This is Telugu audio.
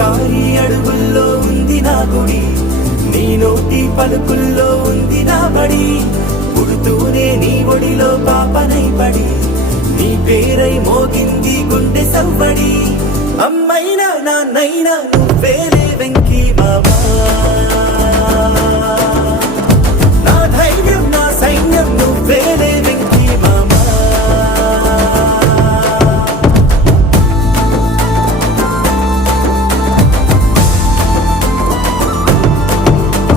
కారి అడుగుల్లో ఉంది నా గుడి, నీ నోటి పలుకుల్లో ఉంది నా బడి. పుడుతూనే నీ ఒడిలో పాపనై పడి, నీ పేరై మోగింది గుండె సవ్వడి. అమ్మైనా నాన్నైనా నువ్వేలే వెంకీ మామా.